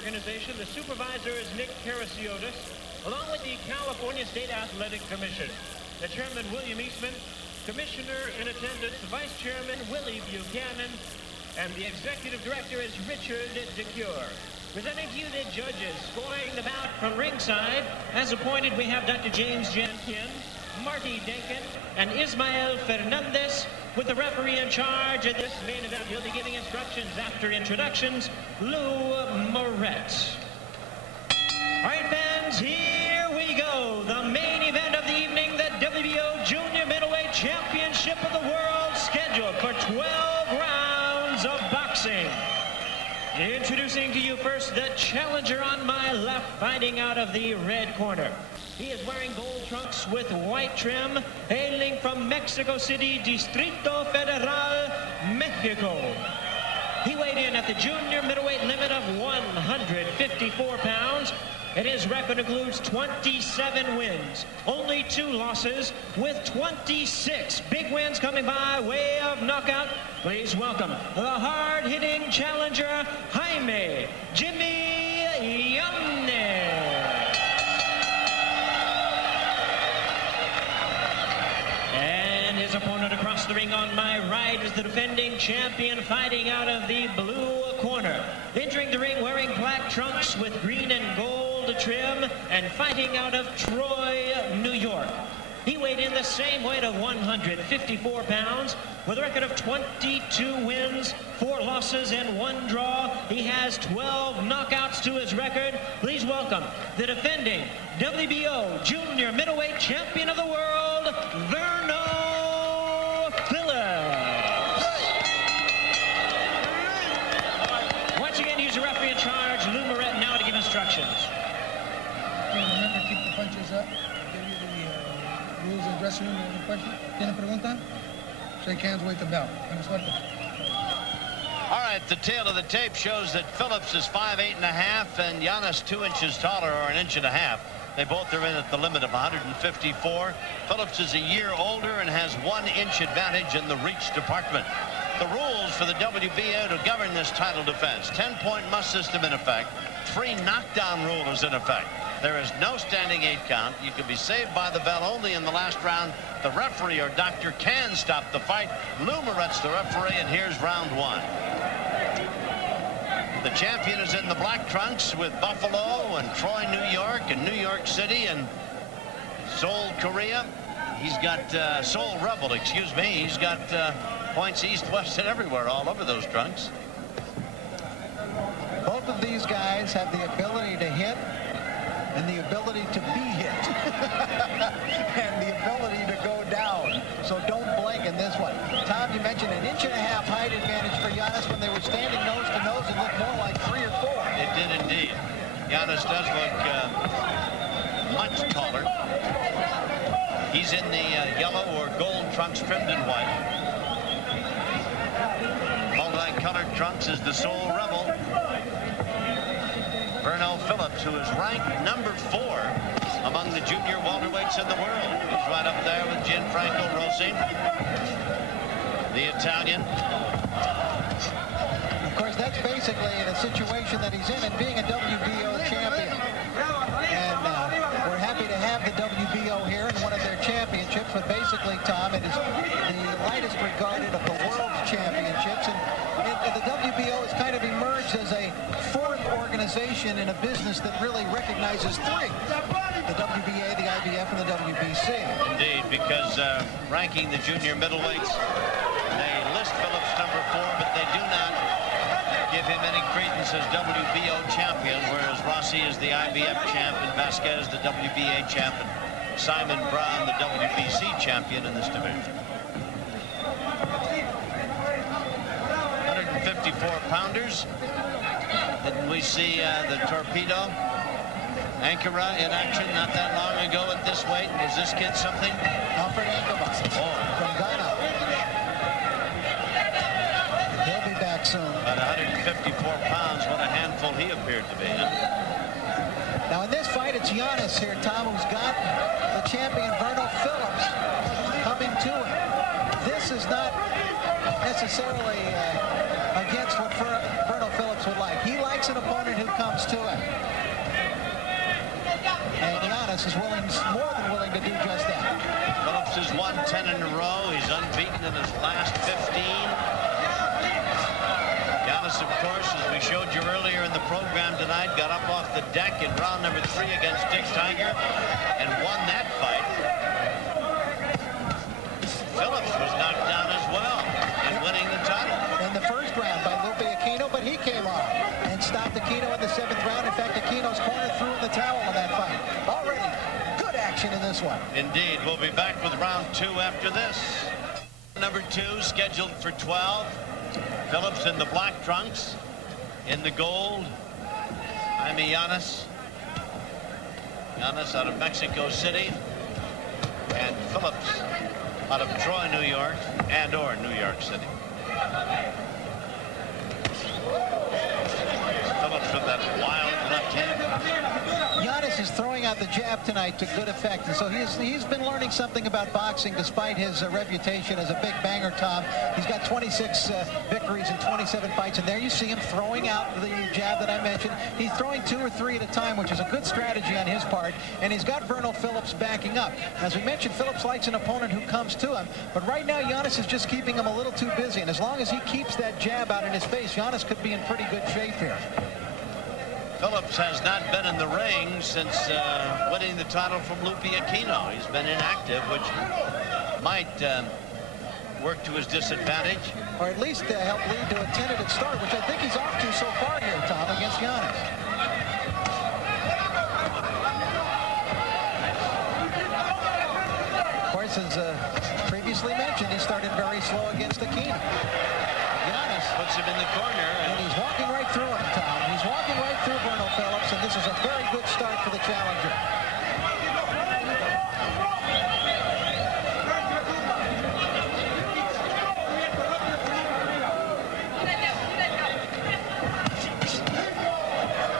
organization. The supervisor is Nick Karasiotis, along with the California State Athletic Commission. The chairman, William Eastman, commissioner in attendance, vice chairman, Willie Buchanan, and the executive director is Richard DeCure. Presenting to you the judges, scoring the bout from ringside. As appointed, we have Dr. James Jankian, Marty Denkin, and Ismael Fernandez. With the referee in charge of this main event, he'll be giving instructions after introductions, Lou Moretz. All right, fans, here we go. The main event of the evening, the WBO Junior Middleweight Championship of the World, scheduled for 12 rounds of boxing. Introducing to you first the challenger on my left, fighting out of the red corner. He is wearing gold trunks with white trim, hailing from Mexico City, Distrito Federal, Mexico. He weighed in at the junior middleweight limit of 154 pounds, and his record includes 27 wins, only 2 losses, with 26 big wins coming by way of knockout. Please welcome the hard-hitting challenger, Jaime Jimmy Yanez. And his opponent across the ring on my right is the defending champion, fighting out of the blue corner. Entering the ring wearing black trunks with green and gold trim, and fighting out of Troy, New York. He weighed in the same weight of 154 pounds with a record of 22 wins, 4 losses, and 1 draw. He has 12 knockouts to his record. Please welcome the defending WBO Junior Middleweight Champion of the World, Verno Phillips. Once again, he's the referee in charge, Lou Moret, now to give instructions. Remember, keep the punches up. Give you the rules of the dressing room. Any question? ¿Tiene pregunta? Shake hands, wait the bell. All right, the tail of the tape shows that Phillips is 5'8.5" and Yanez 2 inches taller, or 1.5 inches. They both are in at the limit of 154. Phillips is a year older and has 1 inch advantage in the reach department. The rules for the WBO to govern this title defense: 10-point must system in effect. 3 knockdown rules in effect. There is no standing 8 count. You can be saved by the bell only in the last round. The referee or doctor can stop the fight. Lou Moret's the referee, and here's round 1. The champion is in the black trunks with Buffalo and Troy, New York, and New York City and Seoul, Korea. He's got Seoul Rebel, excuse me. He's got points east, west, and everywhere, all over those trunks. Both of these guys have the ability to hit and the ability to be hit and the ability to go down. So don't blink in this one. Tom, you mentioned 1.5 inch height advantage for Yanez when they were standing nose to nose. It looked more like 3 or 4. It did indeed. Yanez does look much taller. He's in the yellow or gold trunks trimmed in white. Multi-colored trunks is the Seoul Rebel, Verno Phillips, who is ranked number 4 among the junior welterweights in the world. He's right up there with Gianfranco Rossi, the Italian. Of course, that's basically the situation that he's in, and being a WBO champion. And we're happy to have the WBO here in one of their championships, but basically, Tom, it is the lightest regarded of the world championships, and the WBO has kind of emerged as a 4th organization in a business that really recognizes 3. The WBA, the IBF, and the WBC. Indeed, because ranking the junior middleweights, they list Phillips number 4, but they do not give him any credence as WBO champion, whereas Rossi is the IBF champ and Vasquez the WBA champ and Simon Brown the WBC champion in this division. 154-pounders. Didn't we see the Torpedo Ankara in action not that long ago at this weight? Was this kid something? Alfred Ankara from Ghana. He'll be back soon. At 154 pounds, what a handful he appeared to be. Huh? Now in this fight, it's Yanez here, Tom, who's got the champion Verno Phillips coming to him. This is not necessarily against what Verno Phillips Phillips would like. He likes an opponent who comes to him. And Giannis is more than willing to do just that. Phillips has won 10 in a row. He's unbeaten in his last 15. Giannis, of course, as we showed you earlier in the program tonight, got up off the deck in round number 3 against Dick Tiger and won that fight. Phillips was knocked down as well in winning the title. In the first round by Lupe Aquino, but he came on and stopped Aquino in the 7th round. In fact, Aquino's corner threw in the towel in that fight. Already good action in this one. Indeed. We'll be back with round 2 after this. Number 2 scheduled for 12. Phillips in the black trunks. In the gold, Jaime Giannis. Giannis out of Mexico City. And Phillips out of Troy, New York, and/or New York City. Phillips with that wild left hand. Giannis is throwing out the jab tonight to good effect, and so he's been learning something about boxing despite his reputation as a big banger, Tom. He's got 26 victories in 27 fights, and there you see him throwing out the jab that I mentioned. He's throwing 2 or 3 at a time, which is a good strategy on his part, and he's got Verno Phillips backing up. As we mentioned, Phillips likes an opponent who comes to him, but right now Giannis is just keeping him a little too busy, and as long as he keeps that jab out in his face, Giannis could be in pretty good shape here. Phillips has not been in the ring since winning the title from Lupe Aquino. He's been inactive, which might work to his disadvantage. Or at least help lead to a tentative start, which I think he's off to so far here, Tom, against Giannis. Of course, as previously mentioned, he started very slow against Aquino. Giannis puts him in the corner. And he's walking right through him, Tom. He's walking right through Verno Phillips, and this is a very good start for the challenger.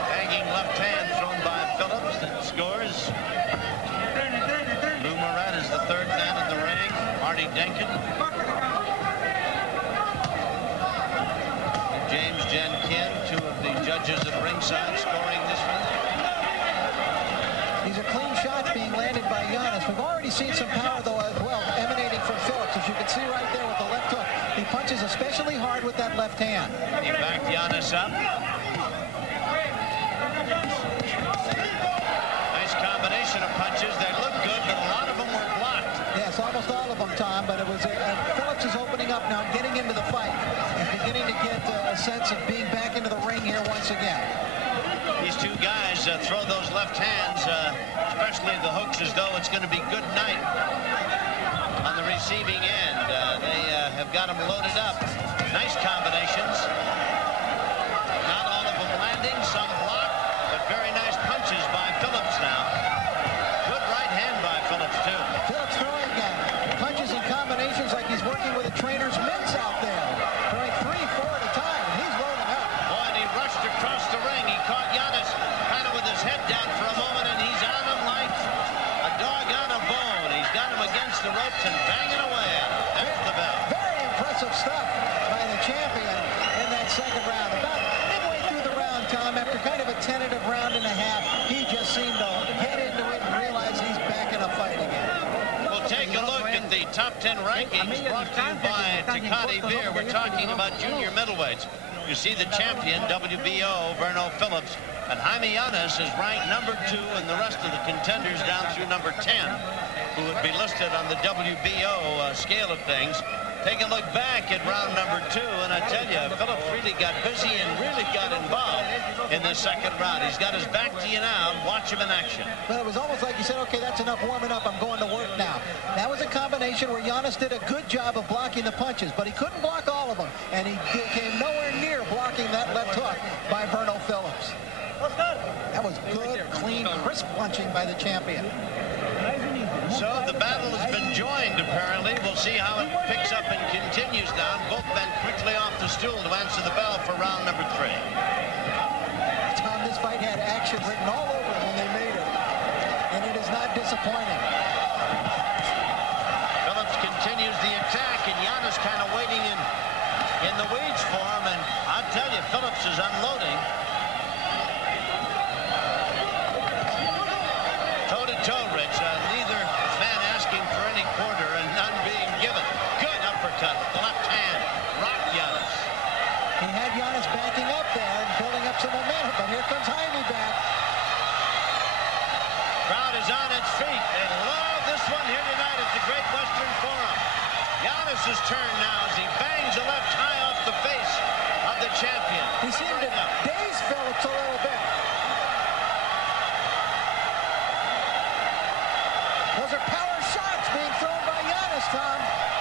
Banging left hand thrown by Phillips that scores. Lou Moret is the 3rd man in the ring. Marty Denkin. James Jankin, 2 of the judges at ringside, scoring this one. These are clean shots being landed by Giannis. We've already seen some power, though, as well, emanating from Phillips. As you can see right there with the left hook, he punches especially hard with that left hand. He backed Giannis up. Nice combination of punches. They look good, but a lot of them were blocked. Yes, almost all of them, Tom, but it was Phillips is opening up now, getting into the fight, and beginning to get a sense of being back into the ring here once again. These 2 guys throw those left hands, especially the hooks, as though it's going to be good night on the receiving end. They have got them loaded up. Nice combinations. Not all of them landing, some blocked, but very nice punches by Phillips now. Good right hand by Phillips, too. Phillips throwing punches and combinations like he's working with a trainer's mitts out there. Throwing 3, 4 at a time, and he's loading up. Boy, and he rushed across the ring. He caught Giannis kind of with his head down for a moment, and he's on him like a dog on a bone. He's got him against the ropes and banging away at him. There's the bell. Very impressive stuff by the champion in that 2nd round. About midway through the round, Tom, after kind of a tentative round and a half, he just seemed to get into it and realize he's back in a fight again. We'll take a look at the top 10 rankings brought to you by Tecate Beer. We're talking about junior middleweights. You see the champion, WBO, Verno Phillips, and Jaime Giannis is ranked number 2, and the rest of the contenders down through number 10, who would be listed on the WBO scale of things. Take a look back at round number 2, and I tell you, Phillips really got busy and really got involved in the 2nd round. He's got his back to you now. Watch him in action. But it was almost like he said, okay, that's enough warming up. I'm going to work now. That was a combination where Giannis did a good job of blocking the punches, but he couldn't block all of them, and he came nowhere near blocking that left hook by Verno Phillips. That was good, clean, crisp punching by the champion. So the battle has been joined, apparently. We'll see how it picks up and continues now. Both men quickly off the stool to answer the bell for round number 3. Tom, this fight had action written all over it when they made it, and it is not disappointing. Phillips continues the attack, and Giannis kind of waiting in in the weeds for him, and I'll tell you, Phillips is unloading. Toe-to-toe, Rich. Neither man asking for any quarter and none being given. Good uppercut with the left hand. Rock Giannis. He had Giannis backing up there and building up some momentum, but here comes Jaime back. Crowd is on its feet. They love this one here tonight at the Great Western Forum. Giannis's turn now as he bangs a left high off the face of the champion. He seemed to daze Phillips a little bit. Those are power shots being thrown by Giannis, Tom.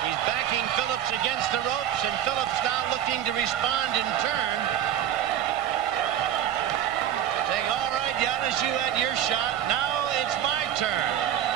He's backing Phillips against the ropes, and Phillips now looking to respond in turn. Saying, all right, Giannis, you had your shot. Now it's my turn.